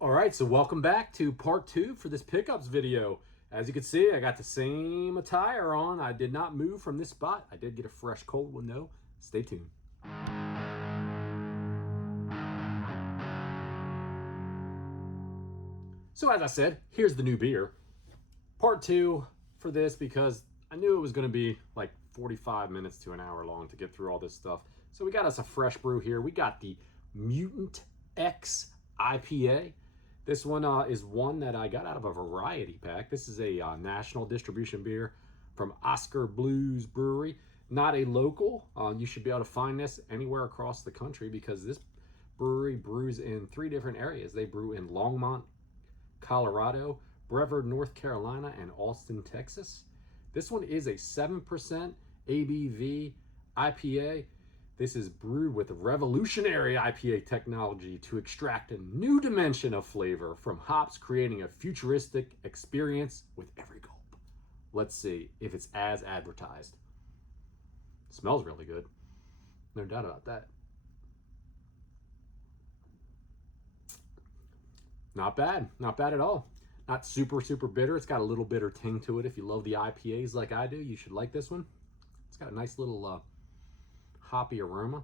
All right, so welcome back to part 2 for this pickups video. As you can see, I got the same attire on. I did not move from this spot. I did get a fresh cold one though. Stay tuned. So as I said, here's the new beer. Part 2 for this because I knew it was going to be like 45 minutes to an hour long to get through all this stuff. So we got us a fresh brew here. We got the Mutant X IPA. This one is one that I got out of a variety pack. This is a national distribution beer from Oskar Brewery. Not a local. You should be able to find this anywhere across the country because this brewery brews in 3 different areas. They brew in Longmont, Colorado, Brevard, North Carolina, and Austin, Texas. This one is a 7% ABV IPA. This is brewed with revolutionary IPA technology to extract a new dimension of flavor from hops, creating a futuristic experience with every gulp. Let's see if it's as advertised. Smells really good. No doubt about that. Not bad. Not bad at all. Not super bitter. It's got a little bitter ting to it. If you love the IPAs like I do, you should like this one. It's got a nice little hoppy aroma,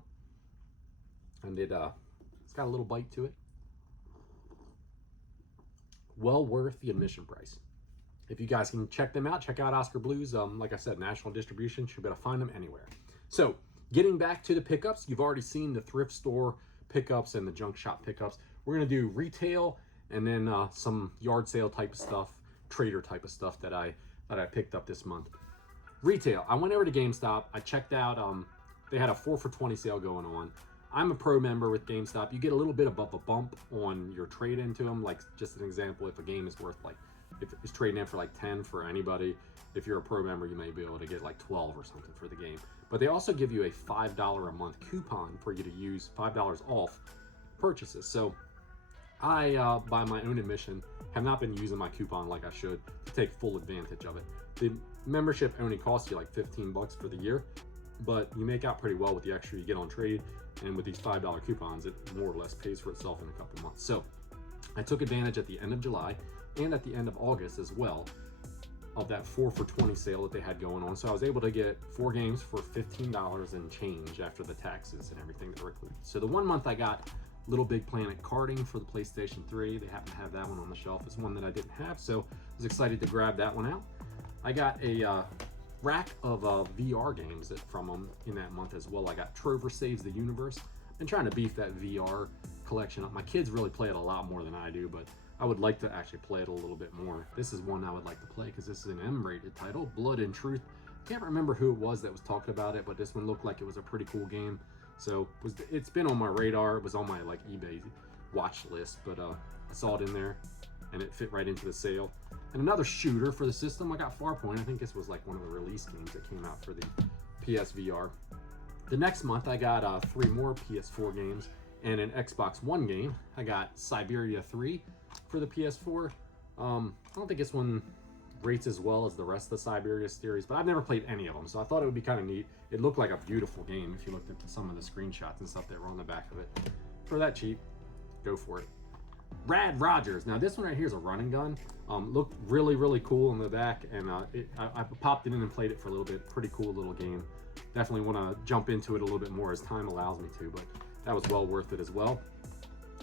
and it's got a little bite to it. Well worth the admission price. If you guys can check them out, check out Oskar Blues. Like I said, national distribution. Should be able to find them anywhere. So getting back to the pickups, you've already seen the thrift store pickups and the junk shop pickups. We're gonna do retail and then some yard sale type of stuff, trader type of stuff that I picked up this month. Retail, I went over to GameStop. I checked out they had a 4 for $20 sale going on. I'm a pro member with GameStop. You get a little bit of a bump on your trade into them. Like just an example, if a game is worth like, if it's trading in for like 10 for anybody, if you're a pro member, you may be able to get like 12 or something for the game. But they also give you a $5 a month coupon for you to use, $5 off purchases. So I, by my own admission, have not been using my coupon like I should to take full advantage of it. The membership only costs you like 15 bucks for the year, but you make out pretty well with the extra you get on trade, and with these $5 coupons, it more or less pays for itself in a couple months. So I took advantage at the end of July and at the end of August as well of that 4 for $20 sale that they had going on. So I was able to get 4 games for $15 and change after the taxes and everything that were included. So the one month I got Little Big Planet karting for the PlayStation 3. They happen to have that one on the shelf. It's one that I didn't have, so I was excited to grab that one out. I got a rack of VR games from them in that month as well. I got Trover Saves the Universe. I've been trying to beef that VR collection up. My kids really play it a lot more than I do, but I would like to actually play it a little bit more. This is one I would like to play because this is an M-rated title, Blood and Truth. Can't remember who it was that was talking about it, but this one looked like it was a pretty cool game. So it's been on my radar. It was on my like eBay watch list, but I saw it in there and it fit right into the sale. And another shooter for the system, I got Farpoint. I think this was like one of the release games that came out for the PSVR. The next month I got 3 more PS4 games and an Xbox One game. I got Siberia 3 for the PS4. I don't think this one rates as well as the rest of the Siberia series, but I've never played any of them, so I thought it would be kind of neat. It looked like a beautiful game if you looked at some of the screenshots and stuff that were on the back of it. For that cheap, go for it. Rad Rogers. Now this one right here is a running gun. Looked really cool in the back, and I popped it in and played it for a little bit. Pretty cool little game. Definitely want to jump into it a little bit more as time allows me to, but that was well worth it as well.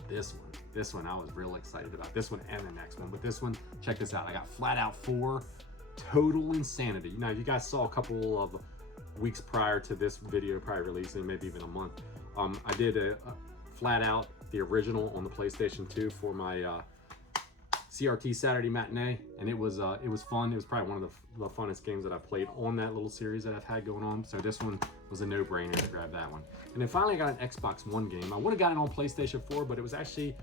This one I was real excited about. This one and the next one, but this one, check this out. I got Flat Out 4 Total Insanity. Now you guys saw a couple of weeks prior to this video, probably releasing, maybe even a month. I did a Flat Out, the original, on the PlayStation 2 for my CRT Saturday matinee, and it was fun. It was probably one of the funnest games that I've played on that little series that I've had going on. So this one was a no-brainer to grab that one. And then finally I got an Xbox One game. I would have got it on PlayStation 4, but it was actually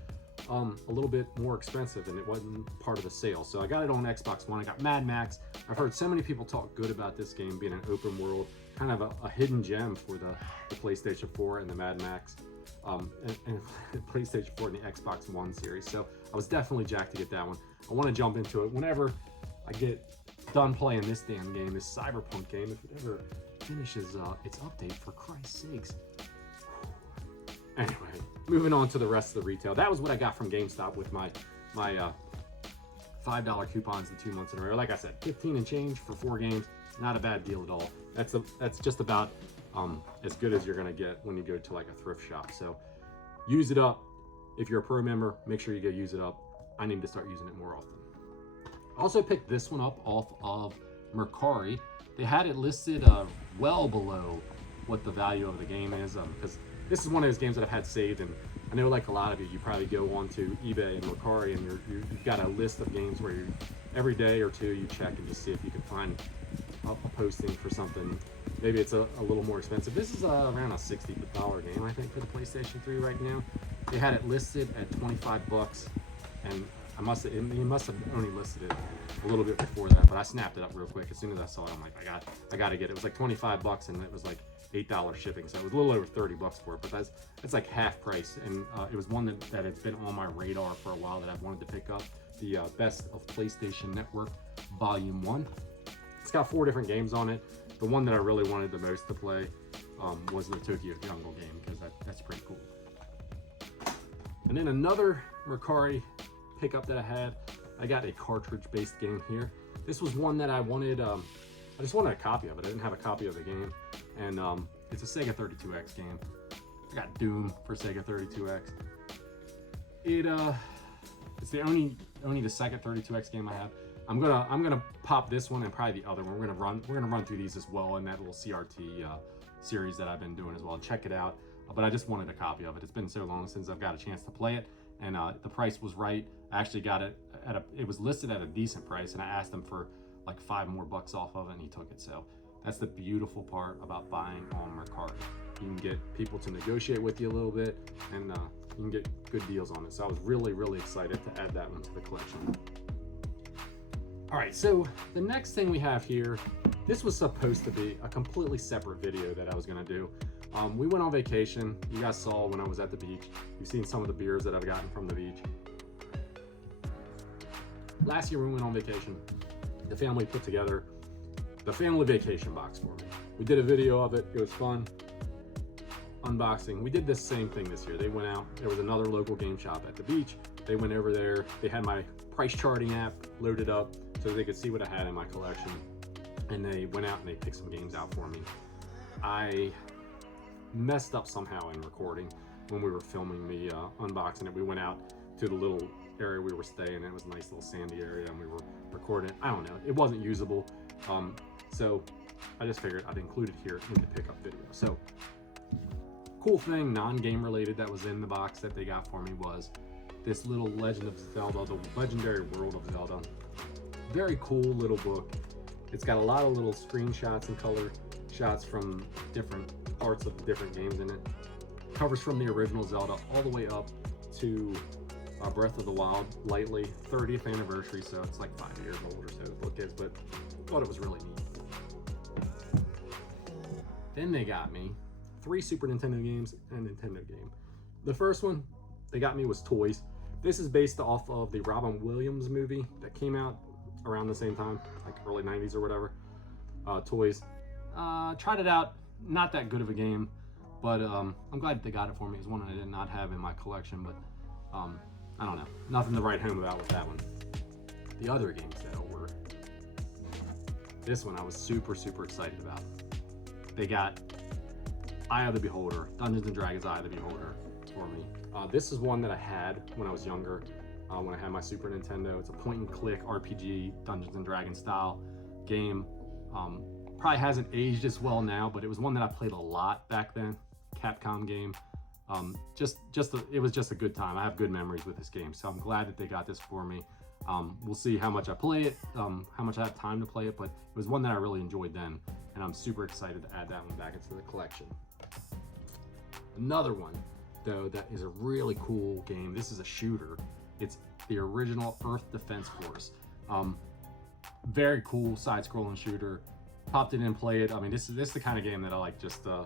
a little bit more expensive and it wasn't part of the sale. So I got it on Xbox One. I got Mad Max. I've heard so many people talk good about this game being an open world, kind of a hidden gem for the PlayStation 4 and the Mad Max. And PlayStation 4 and the Xbox One series. So I was definitely jacked to get that one. I want to jump into it whenever I get done playing this damn game, this Cyberpunk game, if it ever finishes its update, for Christ's sakes. Anyway, moving on to the rest of the retail. That was what I got from GameStop with my $5 coupons in 2 months in a row. Like I said, 15 and change for 4 games, not a bad deal at all. That's just about as good as you're gonna get when you go to like a thrift shop. So use it up. If you're a pro member, make sure you go use it up. I need to start using it more often. Also picked this one up off of Mercari. They had it listed well below what the value of the game is, because this is one of those games that I've had saved, and I know like a lot of you probably go onto eBay and Mercari and you've got a list of games where every day or two you check and just see if you can find a posting for something. Maybe it's a little more expensive. This is around a $60 game, I think, for the PlayStation 3 right now. They had it listed at 25 bucks, and he must have only listed it a little bit before that, but I snapped it up real quick. As soon as I saw it, I'm like, I got to get it. It was like 25 bucks, and it was like $8 shipping, so it was a little over 30 bucks for it, but that's like half price. And it was one that had been on my radar for a while that I've wanted to pick up. The Best of PlayStation Network Volume 1. It's got 4 different games on it. The one that I really wanted the most to play was the Tokyo Jungle game, because that's pretty cool. And then another Mercari pickup that I got a cartridge-based game here. This was one that I wanted, I just wanted a copy of it. I didn't have a copy of the game, and it's a Sega 32X game. I got Doom for Sega 32X. It's the only the second 32X game I have. I'm gonna pop this one and probably the other one. We're gonna run through these as well in that little CRT series that I've been doing as well. Check it out. But I just wanted a copy of it. It's been so long since I've got a chance to play it, and the price was right. I actually got it it was listed at a decent price, and I asked him for like $5 more off of it, and he took it. So that's the beautiful part about buying on Mercari. You can get people to negotiate with you a little bit, and you can get good deals on it. So I was really, really excited to add that one to the collection. All right, so the next thing we have here, this was supposed to be a completely separate video that I was gonna do. We went on vacation. You guys saw when I was at the beach. You've seen some of the beers that I've gotten from the beach. Last year we went on vacation. The family put together the family vacation box for me. We did a video of it. It was fun. Unboxing. We did this same thing this year. They went out. There was another local game shop at the beach. They went over there. They had my price charting app loaded up so they could see what I had in my collection. And they went out and they picked some games out for me. I messed up somehow in recording when we were filming the unboxing it. We went out to the little area we were staying. It was a nice little sandy area, and we were recording. I don't know. It wasn't usable. So I just figured I'd include it here in the pickup video. So cool thing, non-game related, that was in the box that they got for me was this little Legend of Zelda, the Legendary World of Zelda. Very cool little book. It's got a lot of little screenshots and color shots from different parts of the different games in it. Covers from the original Zelda all the way up to Breath of the Wild, lightly 30th anniversary, so it's like 5 years old or so the book is, but I thought it was really neat. Then they got me 3 Super Nintendo games and a Nintendo game. The first one they got me was Toys. This is based off of the Robin Williams movie that came out around the same time, like early 90s or whatever. Toys. Tried it out, not that good of a game, but I'm glad that they got it for me. It's one I did not have in my collection, but I don't know, nothing to write home about with that one. The other games that were, this one I was super excited about. They got Eye of the Beholder, Dungeons and Dragons Eye of the Beholder for me. This is one that I had when I was younger, when I had my Super Nintendo. It's a point and click RPG, Dungeons and Dragons style game. Probably hasn't aged as well now, but it was one that I played a lot back then. Capcom game. It was just a good time. I have good memories with this game, so I'm glad that they got this for me. We'll see how much I play it, how much I have time to play it, but it was one that I really enjoyed then, and I'm super excited to add that one back into the collection. Another one, though, that is a really cool game. This is a shooter. It's the original Earth Defense Force. Very cool side-scrolling shooter. Popped it in, play it. I mean, this is the kind of game that I like. Just I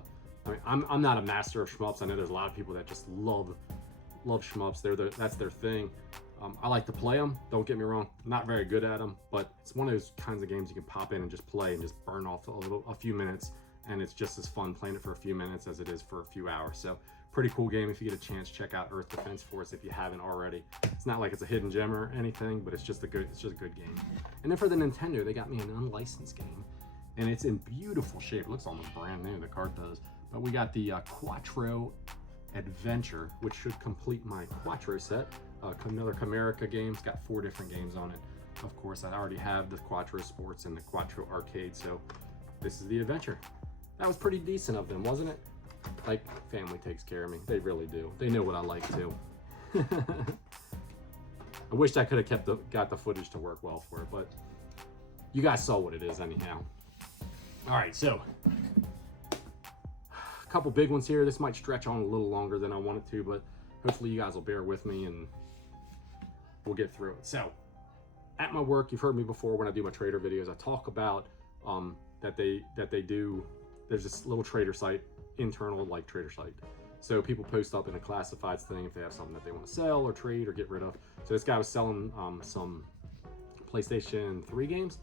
mean, I'm not a master of shmups. I know there's a lot of people that just love shmups. That's their thing. I like to play them. Don't get me wrong. I'm not very good at them, but it's one of those kinds of games you can pop in and just play and just burn off a few minutes, and it's just as fun playing it for a few minutes as it is for a few hours. So Pretty cool game. If you get a chance, check out Earth Defense Force if you haven't already. It's not like it's a hidden gem or anything, but it's just a good game. And then for the Nintendo, they got me an unlicensed game, and it's in beautiful shape. It looks almost brand new, the cart does. But we got the Quattro Adventure, which should complete my Quattro set. Another Camerica game. It's got 4 different games on it. Of course, I already have the Quattro Sports and the Quattro Arcade, so this is the Adventure. That was pretty decent of them, wasn't it? Like, family takes care of me. They really do. They know what I like too. I wished I could have got the footage to work well for it, but you guys saw what it is anyhow. All right, so a couple big ones here. This might stretch on a little longer than I wanted to, but hopefully you guys will bear with me and we'll get through it. So at my work, you've heard me before when I do my trader videos, I talk about that they do, there's this little trader site, internal like trader site. So people post up in a classifieds thing if they have something that they want to sell or trade or get rid of. So this guy was selling some PlayStation 3 games.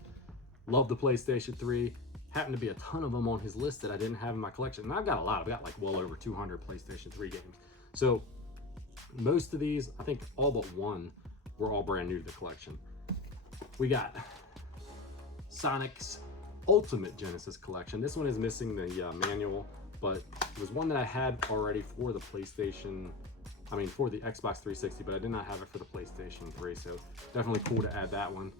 Love the PlayStation 3. Happened to be a ton of them on his list that I didn't have in my collection. And I've got a lot. I've got like well over 200 PlayStation 3 games. So most of these, I think all but one, were all brand new to the collection. We got Sonic's Ultimate Genesis Collection. This one is missing the manual, but it was one that I had already for the PlayStation, for the Xbox 360, but I did not have it for the PlayStation 3, so definitely cool to add that one.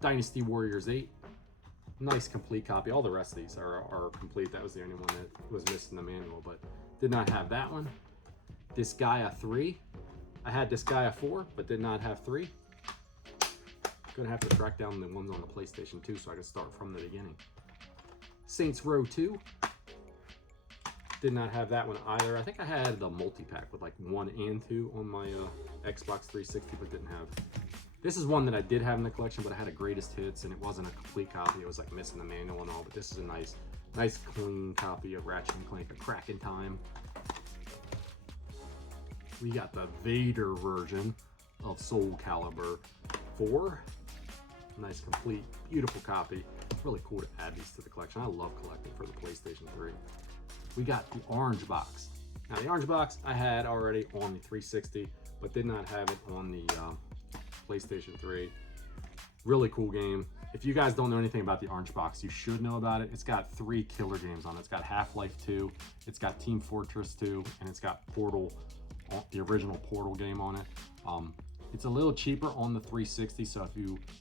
Dynasty Warriors 8, nice complete copy. All the rest of these are complete. That was the only one that was missing the manual, but did not have that one. Disgaea 3, I had Disgaea 4, but did not have 3. Gonna have to track down the ones on the PlayStation 2 so I can start from the beginning. Saints Row 2, did not have that one either. I think I had the multi-pack with like 1 and 2 on my Xbox 360, but didn't have. This is one that I did have in the collection, but I had a greatest hits and it wasn't a complete copy. It was like missing the manual and all, but this is a nice clean copy of Ratchet & Clank, A Crack in Time. We got the Vader version of Soul Calibur 4. Nice, complete, beautiful copy. It's really cool to add these to the collection. I love collecting for the PlayStation 3. We got the Orange Box. Now the Orange Box I had already on the 360, but did not have it on the PlayStation 3. Really cool game. If you guys don't know anything about the Orange Box, you should know about it. It's got 3 killer games on it. It's got Half-Life 2, it's got Team Fortress 2, and it's got Portal, the original Portal game on it. It's a little cheaper on the 360, so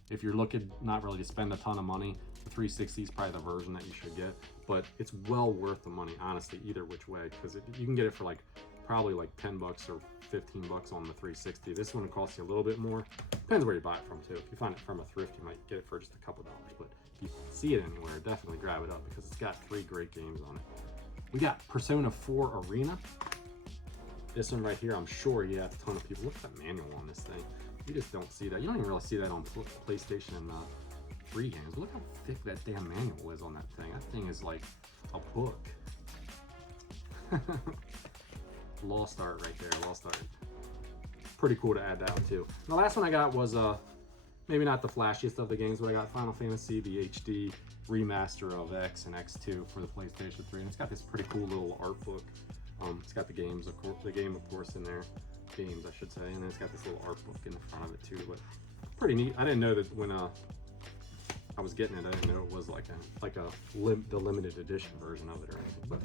if you're looking not really to spend a ton of money, the 360 is probably the version that you should get. But it's well worth the money, honestly, either which way, because you can get it for like probably like 10 bucks or 15 bucks on the 360. This one costs you a little bit more. Depends where you buy it from too. If you find it from a thrift, you might get it for just a couple dollars. But if you see it anywhere, definitely grab it up because it's got 3 great games on it. We got Persona 4 Arena. This one right here, I'm sure you have a ton of people. Look at the manual on this thing. You just don't see that. You don't even really see that on PlayStation 3 games. But look how thick that damn manual is on that thing. That thing is like a book. Lost art right there, lost art. Pretty cool to add that one too. The last one I got was maybe not the flashiest of the games, but I got Final Fantasy, the HD remaster of X and X2 for the PlayStation 3, and it's got this pretty cool little art book. It's got the games, of course, in there. Games, I should say, and then it's got this little art book in the front of it too. But pretty neat. I didn't know that when I was getting it. I didn't know it was the limited edition version of it or anything. But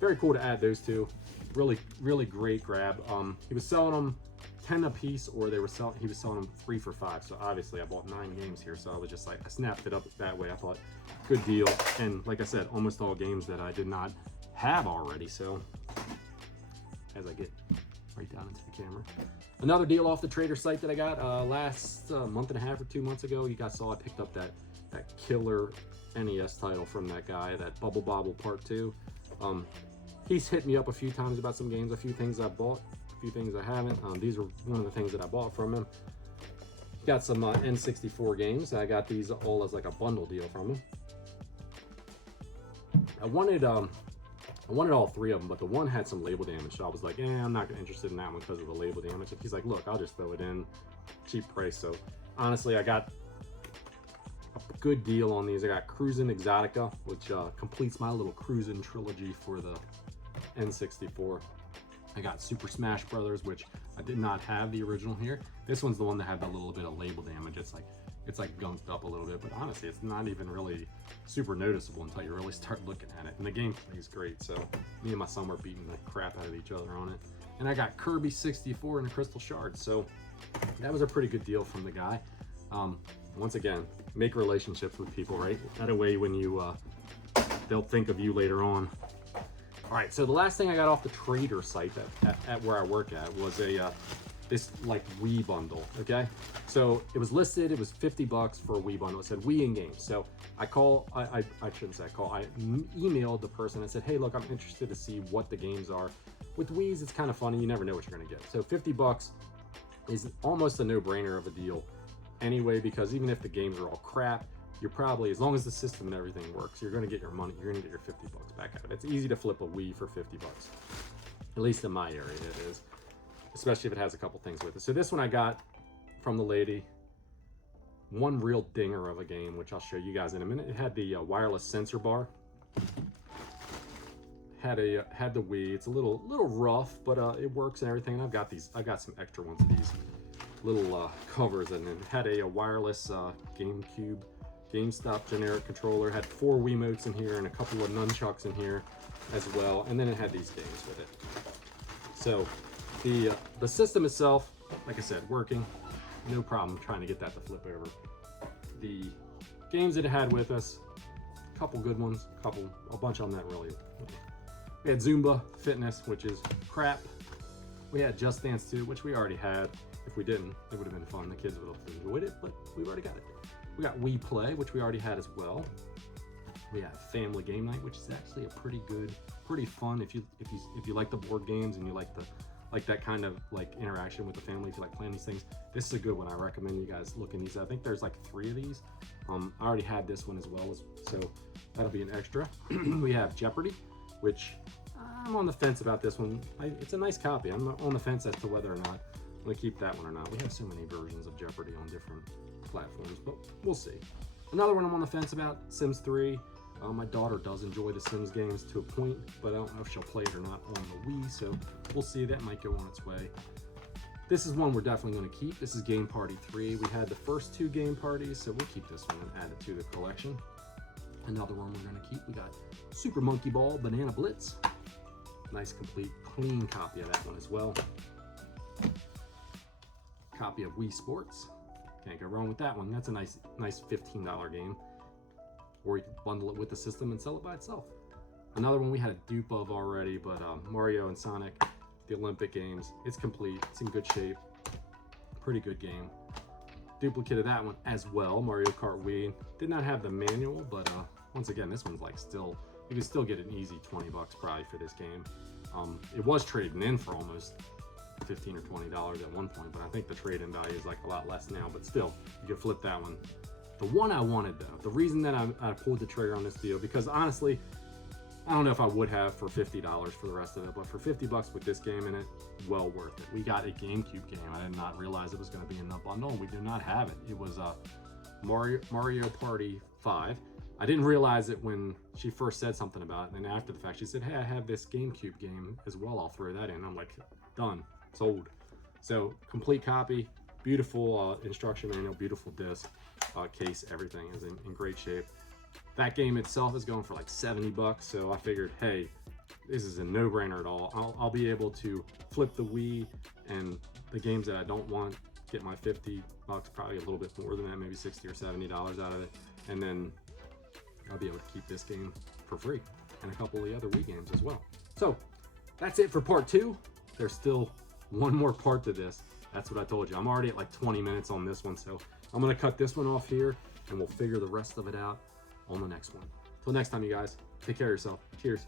very cool to add those two. Really great grab. He was selling them 10 a piece, or he was selling them 3 for $5. So obviously I bought 9 games here, so I was just like, I snapped it up that way. I thought, good deal. And like I said, almost all games that I did not have already. So as I get right down into the camera, another deal off the trader site that I got last month and a half or 2 months ago. You guys saw I picked up that killer NES title from that guy, that Bubble Bobble Part 2. He's hit me up a few times about some games, a few things I bought, a few things I haven't. These are one of the things that I bought from him. Got some N64 games. I got these all as like a bundle deal from him. I wanted all 3 of them, but the one had some label damage, so I was like, I'm not interested in that one because of the label damage. And he's like, look, I'll just throw it in, cheap price. So honestly, I got a good deal on these. I got Cruisin' Exotica, which completes my little Cruisin' trilogy for the N64. I got Super Smash Brothers, which I did not have the original here. This one's the one that had a little bit of label damage. It's like gunked up a little bit, but honestly, it's not even really super noticeable until you really start looking at it. And the gameplay is great, so me and my son were beating the crap out of each other on it. And I got Kirby 64 and a Crystal Shard, so that was a pretty good deal from the guy. Once again, make relationships with people, right? That way when you, they'll think of you later on. All right, so the last thing I got off the trader site at where I work at was this like Wii bundle, okay? So it was listed, it was 50 bucks for a Wii bundle. It said Wii in games. So I shouldn't say call, I emailed the person. I said, hey, look, I'm interested to see what the games are. With Wii's, it's kind of funny. You never know what you're gonna get. So 50 bucks is almost a no-brainer of a deal anyway, because even if the games are all crap, you're probably, as long as the system and everything works, you're gonna get your money, you're gonna get your 50 bucks back out of it. It's easy to flip a Wii for 50 bucks. At least in my area it is, especially if it has a couple things with it. So this one I got from the lady, one real dinger of a game, which I'll show you guys in a minute. It had the wireless sensor bar, had the Wii. It's a little rough, but it works and everything. And I got some extra ones of these little covers, and it had a wireless GameStop generic controller. Had 4 Wiimotes in here and a couple of nunchucks in here as well, and then it had these games with it. So the system itself, like I said, working, no problem trying to get that to flip over. The games that it had with us, a couple good ones, a bunch of them that really. We had Zumba Fitness, which is crap. We had Just Dance 2, which we already had. If we didn't, it would have been fun. The kids would have enjoyed it, but we've already got it. We got Wii Play, which we already had as well. We have Family Game Night, which is actually a pretty fun if you like the board games and you like that kind of like interaction with the family. If you like playing these things, this is a good one. I recommend you guys look in these. I think there's like 3 of these. I already had this one as well, so that'll be an extra. We have Jeopardy, which I'm on the fence about this one. It's a nice copy. I'm on the fence as to whether or not I'm gonna keep that one or not. We have so many versions of Jeopardy on different platforms, but we'll see. Another one I'm on the fence about, Sims 3. My daughter does enjoy the Sims games to a point, but I don't know if she'll play it or not on the Wii, so we'll see. That might go on its way. This is one we're definitely going to keep. This is Game Party 3. We had the first 2 game parties, so we'll keep this one and add it to the collection. Another one we're going to keep, we got Super Monkey Ball Banana Blitz. Nice, complete, clean copy of that one as well. Copy of Wii Sports. Can't go wrong with that one. That's a nice $15 game. Or you can bundle it with the system and sell it by itself. Another one we had a dupe of already, but Mario and Sonic, the Olympic Games. It's complete, it's in good shape. Pretty good game. Duplicate of that one as well, Mario Kart Wii. Did not have the manual, but once again, this one's like still, you can still get an easy 20 bucks probably for this game. It was trading in for almost $15 or $20 at one point, but I think the trade-in value is like a lot less now, but still, you can flip that one. The one I wanted though, the reason that I pulled the trigger on this deal, because honestly, I don't know if I would have for $50 for the rest of it, but for 50 bucks with this game in it, well worth it. We got a GameCube game. I did not realize it was going to be in the bundle, and we do not have it. It was Mario Party 5. I didn't realize it when she first said something about it, and then after the fact, she said, hey, I have this GameCube game as well. I'll throw that in. I'm like, done, sold. So complete copy, beautiful instruction manual, beautiful disc. Case, everything is in great shape. That game itself is going for like 70 bucks, so I figured, hey, this is a no-brainer at all. I'll be able to flip the Wii and the games that I don't want, get my 50 bucks, probably a little bit more than that, maybe 60 or $70 out of it, and then I'll be able to keep this game for free and a couple of the other Wii games as well. So that's it for part 2. There's still one more part to this. That's what I told you. I'm already at like 20 minutes on this one, so I'm going to cut this one off here, and we'll figure the rest of it out on the next one. Till next time, you guys, take care of yourself. Cheers.